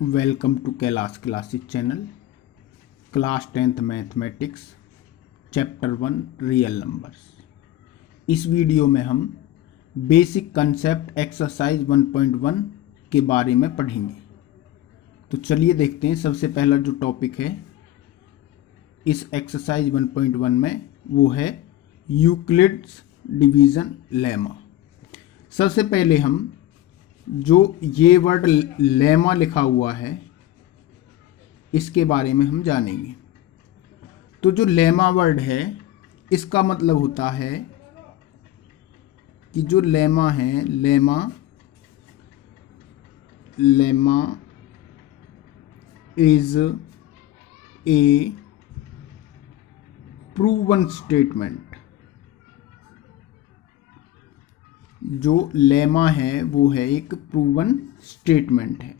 Welcome to Kailash classes channel. Class 10th mathematics chapter 1 real numbers. इस video में हम basic concept exercise 1.1 के बारे में पढ़ेंगे। तो चलिए देखते हैं। सबसे पहला जो टॉपिक है इस एक्सरसाइज 1.1 में वो है यूक्लिड्स डिवीज़न लेमा। सबसे पहले हम जो ये वर्ड लेमा लिखा हुआ है इसके बारे में हम जानेंगे। तो जो लेमा वर्ड है इसका मतलब होता है कि जो लेमा है, lemma is a proven statement. जो लेमा है वो है एक प्रूवन स्टेटमेंट है।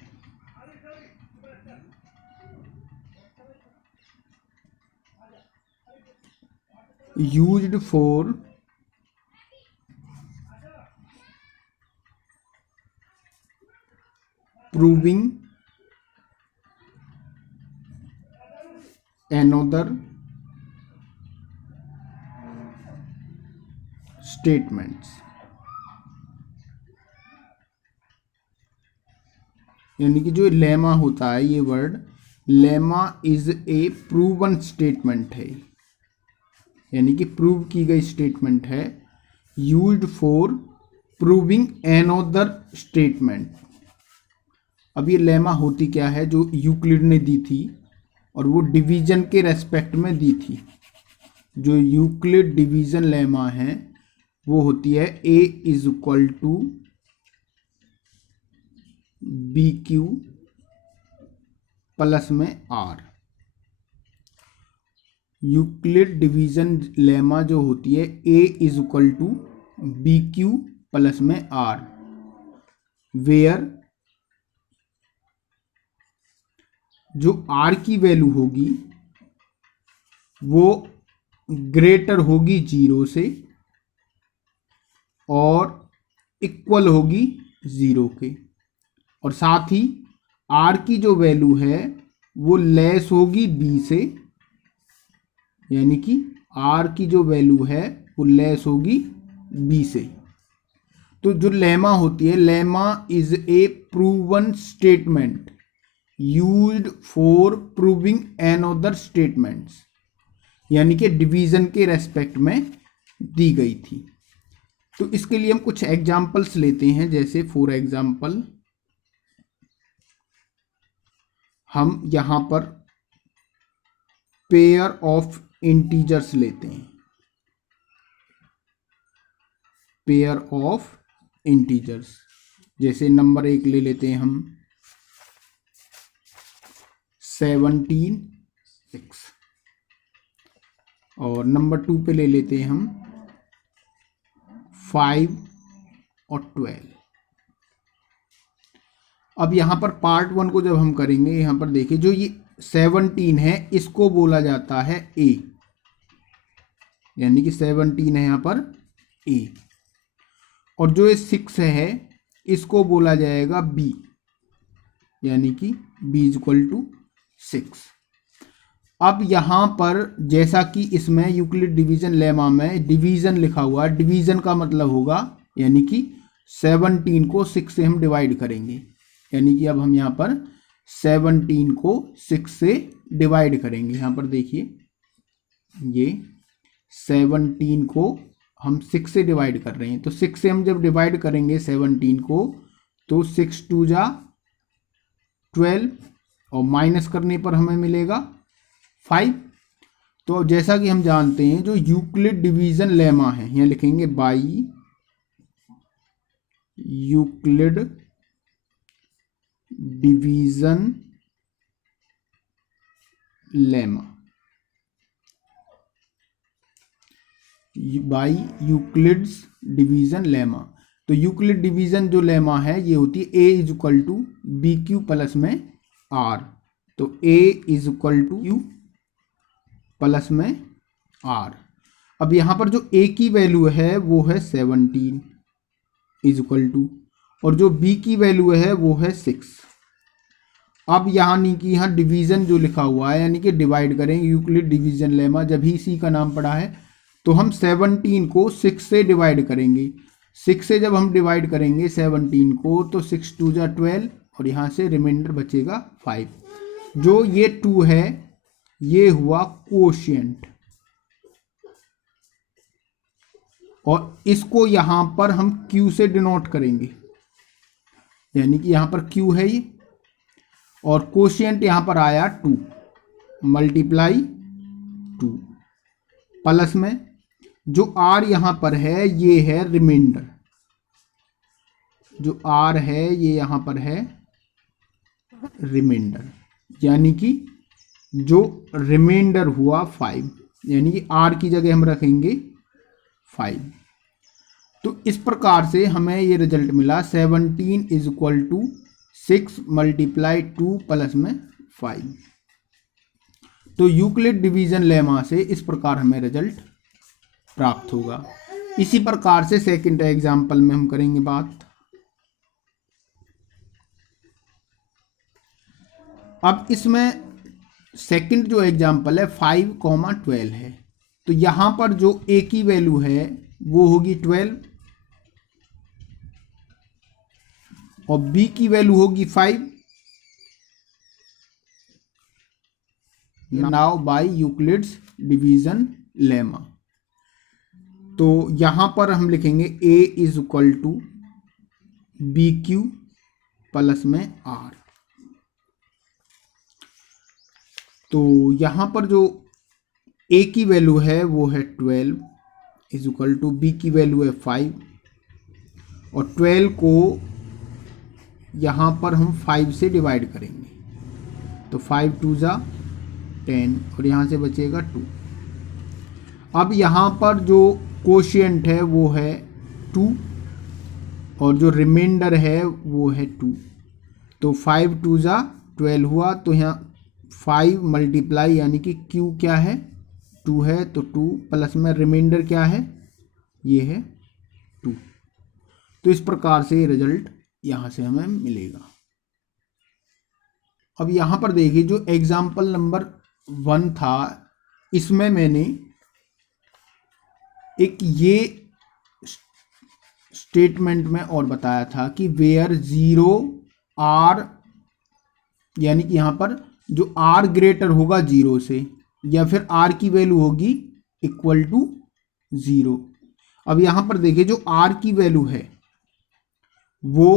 Used for proving another statements। यानी कि जो लेमा होता है, ये word lemma is a proven statement है, यानी कि प्रूव की गई स्टेटमेंट है। Used for proving another statement. अब ये लेमा होती क्या है जो यूक्लिड ने दी थी, और वो डिवीजन के रेस्पेक्ट में दी थी। जो यूक्लिड डिवीजन लेमा है वो होती है A is equal to B Q plus में आर। यूक्लिड डिवीजन लेमा जो होती है A is equal to B Q plus में आर, वेयर जो आर की वैल्यू होगी वो ग्रेटर होगी 0 से और इक्वल होगी 0 के, और साथ ही आर की जो वैल्यू है वो लेस होगी बी से, यानी कि आर की जो वैल्यू है वो लेस होगी बी से। तो जो लेमा होती है, lemma is a proven statement used for proving another statements, यानी कि डिवीजन के रेस्पेक्ट में दी गई थी। तो इसके लिए हम कुछ एग्जाम्पल्स लेते हैं। जैसे फॉर एग्जाम्पल हम यहां पर पेयर ऑफ इंटीजर्स लेते हैं। पेयर ऑफ इंटीजर्स, जैसे नंबर 1 ले लेते हैं हम 17 6, और नंबर 2 पे ले लेते हैं हम 5 और 12। अब यहाँ पर पार्ट 1 को जब हम करेंगे, यहाँ पर देखिए जो ये 17 है इसको बोला जाता है ए, यानी कि 17 है यहाँ पर ए, और जो ये 6 है इसको बोला जाएगा बी, यानी कि बी इज इक्वल टू 6। अब यहाँ पर जैसा कि इसमें यूक्लिड डिवीजन लेमा में डिवीजन लिखा हुआ है, डिवीजन का मतलब होगा यानी कि 17 को 6 से हम डिवाइड करेंगे, यानी कि अब हम यहाँ पर 17 को 6 से डिवाइड करेंगे। यहाँ पर देखिए ये 17 को हम 6 से डिवाइड कर रहे हैं। तो 6 से हम जब डिवाइड करेंगे 17 को, तो 6 2 जा 12, और माइनस करने पर हमें मिलेगा 5। तो जैसा कि हम जानते हैं जो यूक्लिड डिवीजन लेमा है, यहाँ लिखेंगे by Euclid division lemma, by Euclid's division lemma. तो यूक्लिड डिवीजन जो लेमा है ये होती है A is equal to B Q plus में आर। तो A is equal to Q plus में आर। अब यहाँ पर जो ए की वैल्यू है वो है 17 इज इक्वल टू, और जो बी की वैल्यू है वो है 6। अब यानी कि यहाँ डिवीज़न जो लिखा हुआ है यानी कि डिवाइड करेंगे, यूक्लिड डिवीज़न लेमा जब ही इसी का नाम पड़ा है, तो हम 17 को 6 से डिवाइड करेंगे। 6 से जब हम डिवाइड करेंगे 17 को तो 6 2 जा 12 और यहाँ से रिमाइंडर बचेगा 5। जो ये 2 है ये हुआ कोशिएंट, और इसको यहाँ पर हम Q से डिनोट करेंगे, यानी कि यहाँ पर Q है ये, और कोशिएंट यहाँ पर आया 2 मल्टीप्लाई 2 प्लस में जो R यहाँ पर है ये है रिमाइंडर, जो R है ये यहाँ पर है रिमाइंडर, यानी कि जो रिमाइंडर हुआ 5, यानी कि R की जगह हम रखेंगे 5। तो इस प्रकार से हमें ये रिजल्ट मिला 17 is equal to 6 multiply 2 plus में 5। तो यूक्लिड डिवीजन लेमा से इस प्रकार हमें रिजल्ट प्राप्त होगा। इसी प्रकार से सेकंड एग्जाम्पल में हम करेंगे बात। अब इसमें सेकंड जो एग्जाम्पल है 5,12 है, तो यहाँ पर जो a की वैल्यू है वो होगी 12 और b की वैल्यू होगी 5। Now by Euclid's division lemma, तो यहाँ पर हम लिखेंगे a is equal to B Q plus में r। तो यहाँ पर जो a की वैल्यू है वो है 12 इज इक्वल टू बी की वैल्यू है 5, और 12 को यहाँ पर हम 5 से डिवाइड करेंगे, तो 5 2 जा 10 और यहाँ से बचेगा 2। अब यहाँ पर जो कोशिएंट है वो है 2 और जो रिमाइंडर है वो है 2, तो 5 2 जा 12 हुआ, तो यहाँ 5 मल्टीप्लाई यानी कि Q क्या है 2 है, तो 2 प्लस में रिमाइंडर क्या है ये है 2। तो इस प्रकार से रिजल्ट यहाँ से हमें मिलेगा। अब यहाँ पर देखिए जो एग्जाम्पल नंबर 1 था इसमें मैंने एक ये स्टेटमेंट में और बताया था कि वेयर 0 R, यानी कि यहाँ पर जो R ग्रेटर होगा 0 से या फिर R की वैल्यू होगी इक्वल टू 0। अब यहाँ पर देखिए जो R की वैल्यू है वो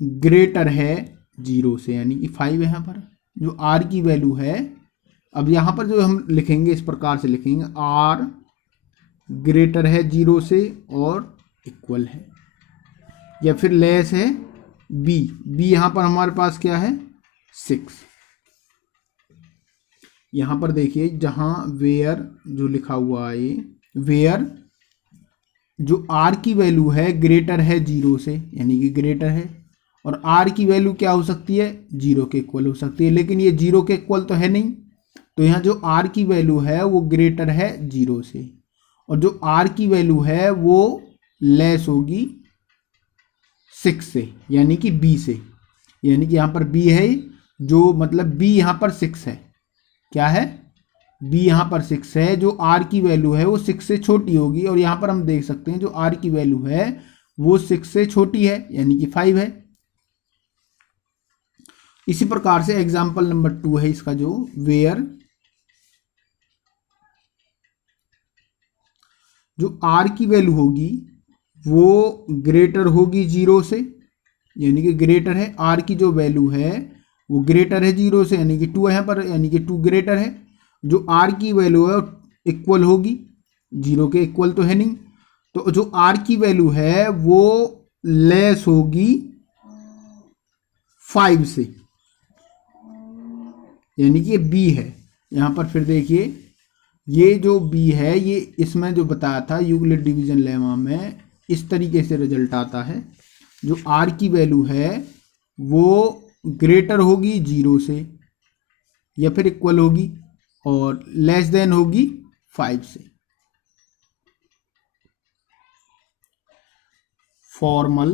ग्रेटर है 0 से, यानी कि 5 है यहाँ पर जो R की वैल्यू है। अब यहाँ पर जो हम लिखेंगे इस प्रकार से लिखेंगे R ग्रेटर है 0 से और इक्वल है या फिर लेस है B। यहाँ पर हमारे पास क्या है 6। यहाँ पर देखिए जहाँ वेयर जो लिखा हुआ है ये वेयर जो R की वैल्यू है ग्रेटर है 0 से, यानी कि ग्रेटर है, और R की वैल्यू क्या हो सकती है 0 के इक्वल हो सकती है, लेकिन ये 0 के इक्वल तो है नहीं, तो यहाँ जो R की वैल्यू है वो ग्रेटर है 0 से, और जो R की वैल्यू है वो लेस होगी 6 से, यानी कि B से, यानी कि यहाँ पर B है जो मतलब B यहाँ पर 6 है, क्या है B यहाँ पर 6 है, जो R की वैल्यू है वो 6 से छोटी होगी, और यहाँ पर हम देख सकते हैं जो R की वैल्यू है वो 6 से छोटी है यानी कि 5 है। इसी प्रकार से एग्जाम्पल नंबर 2 है इसका जो वेयर जो R की वैल्यू होगी वो ग्रेटर होगी 0 से, यानी कि ग्रेटर है R की जो वैल्यू है वो ग्रेटर है 0 से, यानी कि 2 है यहाँ पर, यानी कि 2 ग्रेटर है, जो R की वैल्यू है इक्वल होगी 0 के इक्वल तो है नहीं, तो जो R की वैल्यू है वो लेस होगी 5 से, यानी कि ये B है यहाँ पर। फिर देखिए ये जो B है ये इसमें जो बताया था यूक्लिड डिवीजन लेमा में इस तरीके से रिजल्ट आता है, जो R की वैल्यू है वो ग्रेटर होगी 0 से या फिर इक्वल होगी और लेस देन होगी 5 से। Formal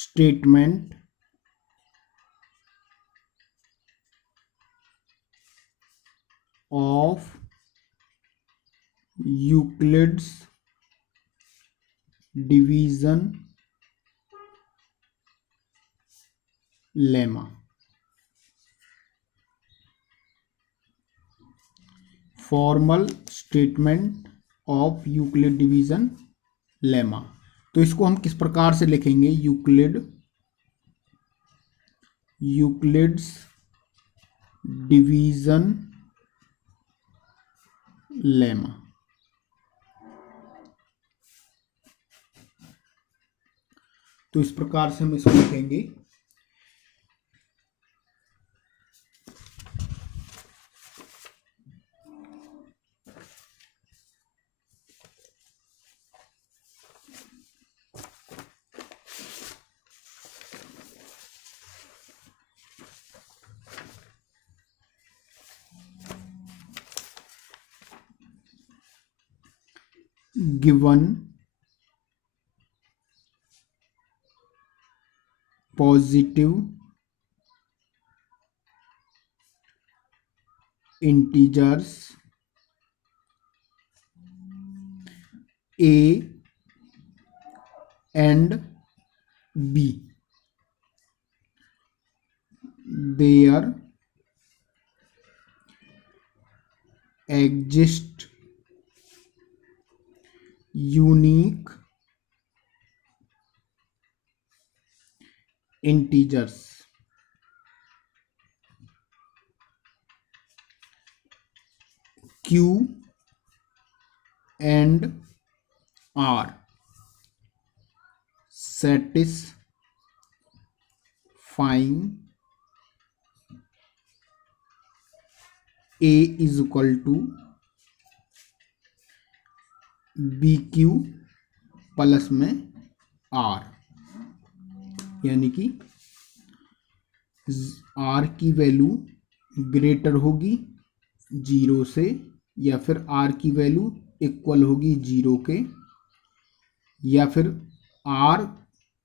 statement of Euclid's division lemma. Formal statement of Euclid division lemma. तो इसको हम किस प्रकार से लिखेंगे? Euclid's division lemma. तो इस प्रकार से हम इसको लिखेंगे। given positive integers a and b, there exist unique integers q and r satisfying a is equal to b Q plus में आर, यानी कि आर की वैल्यू ग्रेटर होगी 0 से, या फिर आर की वैल्यू इक्वल होगी 0 के, या फिर आर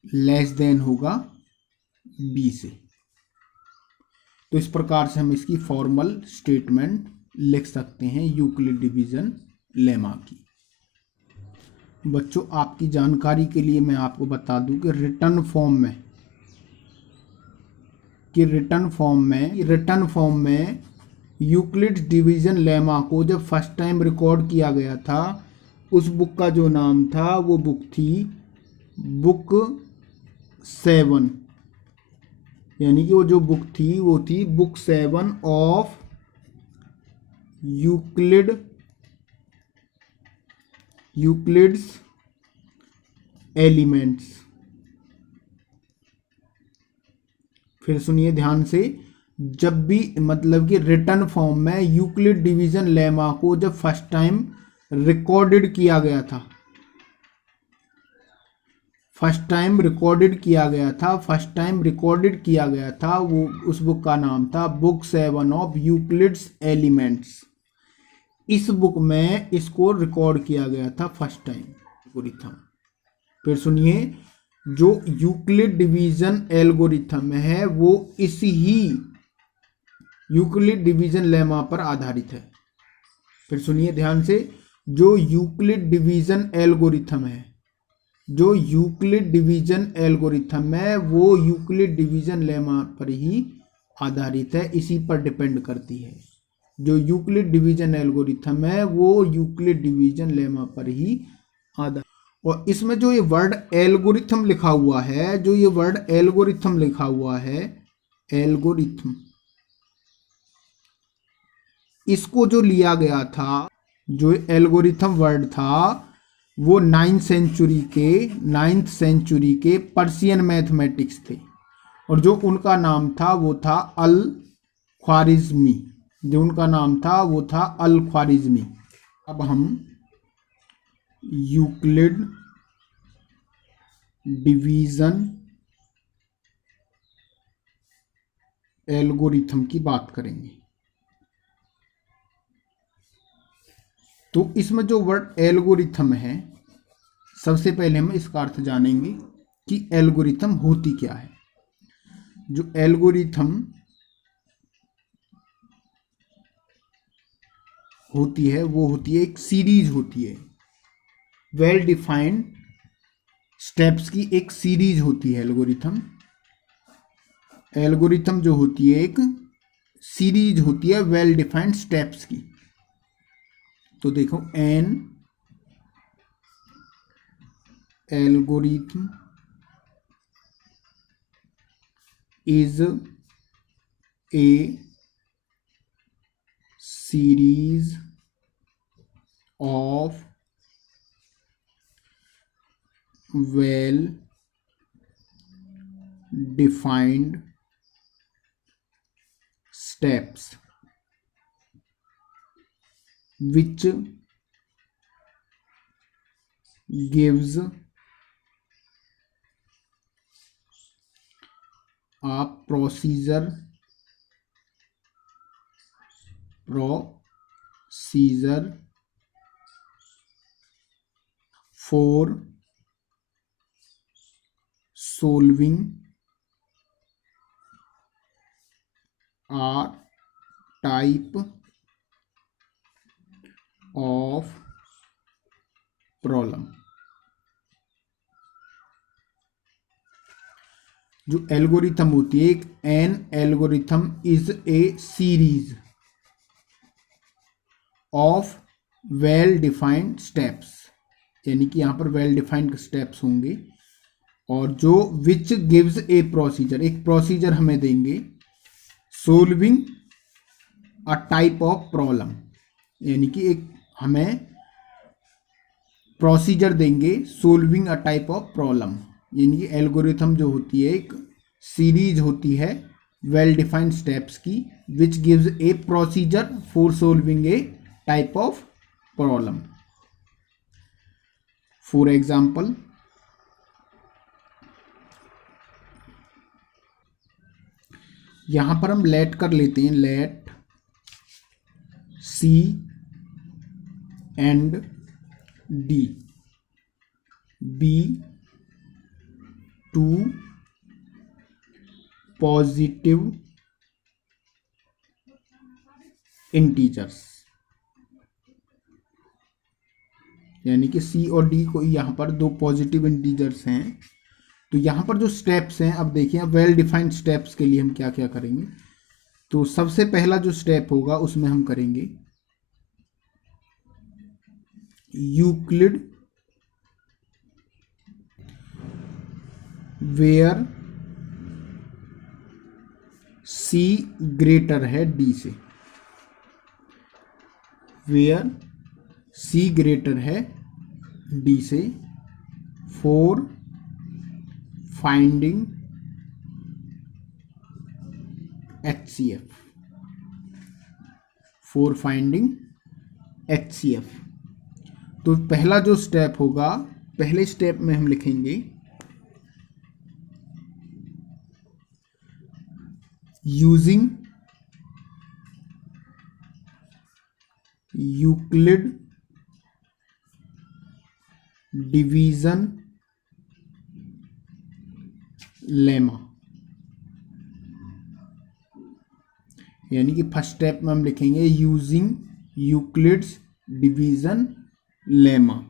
लेस देन होगा बी से। तो इस प्रकार से हम इसकी फॉर्मल स्टेटमेंट लिख सकते हैं यूक्लिड डिवीजन लेमा की। बच्चों, आपकी जानकारी के लिए मैं आपको बता दूं कि रिटर्न फॉर्म में यूक्लिड्स डिवीजन लेमा को जब फर्स्ट टाइम रिकॉर्ड किया गया था, उस बुक का जो नाम था वो बुक थी बुक 7, यानी कि वो जो बुक थी वो थी बुक 7 ऑफ यूक्लिड्स एलिमेंट्स। फिर सुनिए ध्यान से, जब भी मतलब कि रिटर्न फॉर्म में यूक्लिड डिवीजन लेमा को जब फर्स्ट टाइम रिकॉर्डेड किया गया था, वो उस बुक का नाम था बुक 7 ऑफ यूक्लिड्स एलिमेंट्स। इस बुक में इसको रिकॉर्ड किया गया था फर्स्ट टाइम एल्गोरिथम। फिर सुनिए, जो यूक्लिड डिवीजन एल्गोरिथम है वो इसी ही यूक्लिड डिवीजन लेमा पर आधारित है। फिर सुनिए ध्यान से, जो यूक्लिड डिवीजन एल्गोरिथम है वो यूक्लिड डिवीजन लेमा पर ही आधारित है, इसी पर डिपेंड करती है। जो यूक्लिड डिवीजन एल्गोरिथम है वो यूक्लिड डिवीजन लेमा पर ही आधारित। और इसमें जो ये वर्ड एल्गोरिथम लिखा हुआ है, एल्गोरिथम, इसको जो लिया गया था, जो एल्गोरिथम वर्ड था, वो 9th सेंचुरी के पर्शियन मैथमेटिक्स थे, और जो उनका नाम था वो था अल ख्वारिज़मी। अब हम यूक्लिड डिवीजन एल्गोरिथम की बात करेंगे। तो इसमें जो वर्ड एल्गोरिथम है, सबसे पहले हम इसका अर्थ जानेंगे। कि एल्गोरिथम होती क्या है। जो एल्गोरिथम होती है वो होती है एक सीरीज होती है, वेल डिफाइंड स्टेप्स की एक सीरीज होती है एल्गोरिथम। एल्गोरिथम जो होती है एक सीरीज होती है वेल डिफाइंड स्टेप्स की। तो देखो an algorithm is a series of well defined steps which gives a procedure for solving a type of problem। जो एल्गोरिथम होती है एक an algorithm is a series of well defined steps, यानी कि यहाँ पर वेल डिफाइंड स्टेप्स होंगे और जो विच गिव्स ए प्रोसीजर, एक प्रोसीजर हमें देंगे, solving a type of problem, यानी कि एक हमें प्रोसीजर देंगे solving a type of problem. यानी कि एल्गोरिथम जो होती है एक सीरीज होती है वेल डिफाइंड स्टेप्स की which gives a procedure for solving a type of problem. For example यहां पर हम लेट कर लेते हैं, let C and D be two positive integers, यानी कि सी और डी को यहां पर दो पॉजिटिव इंटीजर्स हैं। तो यहां पर जो स्टेप्स हैं, अब देखिए वेल डिफाइंड स्टेप्स के लिए हम क्या क्या करेंगे। तो सबसे पहला जो स्टेप होगा उसमें हम करेंगे यूक्लिड वेयर सी ग्रेटर है डी से, वेयर सी ग्रेटर है डी से, for finding HCF, for finding HCF। तो पहला जो स्टेप होगा, पहले स्टेप में हम लिखेंगे यूजिंग यूक्लिड डिवीजन लेमा, यानी कि फर्स्ट स्टेप में हम लिखेंगे यूजिंग यूक्लिड्स डिवीजन लेमा।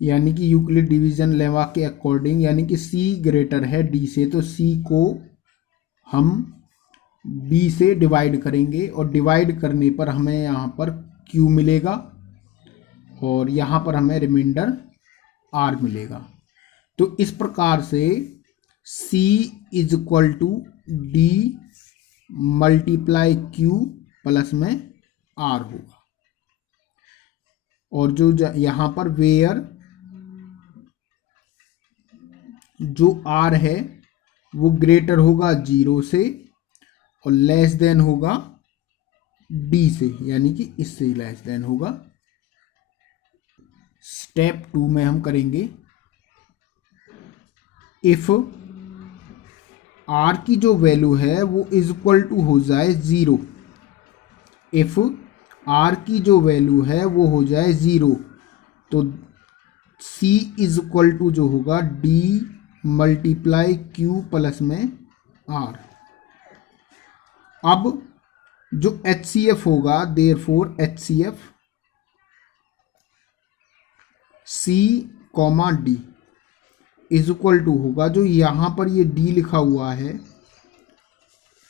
यानी कि यूक्लिड डिवीजन लेमा के अकॉर्डिंग, यानी कि सी ग्रेटर है डी से, तो सी को हम बी से डिवाइड करेंगे और डिवाइड करने पर हमें यहाँ पर क्यू मिलेगा और यहाँ पर हमें रिमाइंडर आर मिलेगा। तो इस प्रकार से C is equal to D multiply Q plus में आर होगा। और जो यहाँ पर वेयर जो आर है वो ग्रेटर होगा 0 से और लेस देन होगा डी से, यानी कि इससे लेस देन होगा। स्टेप 2 में हम करेंगे इफ आर की जो वैल्यू है वो इज इक्वल टू हो जाए 0, इफ आर की जो वैल्यू है वो हो जाए 0, तो सी इज इक्वल टू जो होगा डी मल्टीप्लाई क्यू प्लस में आर। अब जो एच सी एफ होगा, therefore H C F c comma d is equal to होगा, जो यहाँ पर ये डी लिखा हुआ है,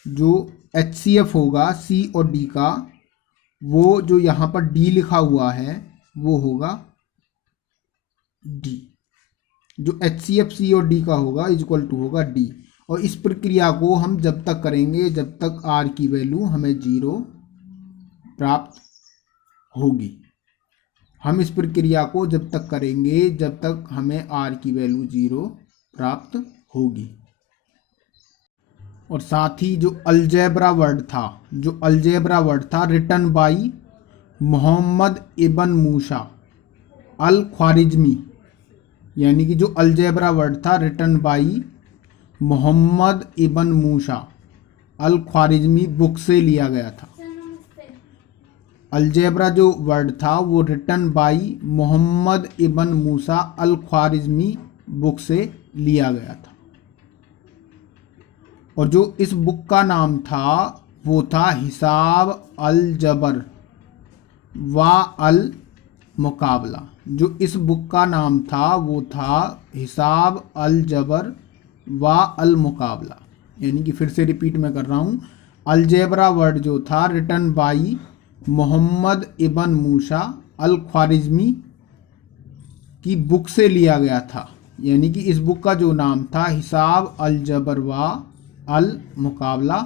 जो एच सी एफ होगा सी और डी का, वो जो यहाँ पर डी लिखा हुआ है वो होगा डी, जो एच सी एफ सी और डी का होगा इज इक्वल टू होगा डी। और इस प्रक्रिया को हम जब तक करेंगे जब तक आर की वैल्यू हमें 0 प्राप्त होगी। हम इस प्रक्रिया को जब तक करेंगे जब तक हमें आर की वैल्यू 0 प्राप्त होगी। और साथ ही जो अलजेब्रा वर्ड था written by Muhammad ibn Musa al Khwarizmi, यानी कि जो अलजेब्रा वर्ड था written by Muhammad ibn Musa al Khwarizmi book से लिया गया था। अलजेब्रा जो वर्ड था वो written by Muhammad ibn Musa al Khwarizmi book से लिया गया था। और जो इस बुक का नाम था वो था हिसाब अल जबर व अल मुकाबला। जो इस बुक का नाम था वो था हिसाब अल जबर व अल मुकाबला, यानी कि फिर से रिपीट मैं कर रहा हूँ, अलजेब्रा वर्ड जो था written by Muhammad ibn Musa al ख्वारिज्मी की बुक से लिया गया था, यानी कि इस बुक का जो नाम था हिसाब अल जबर व अल मुकाबला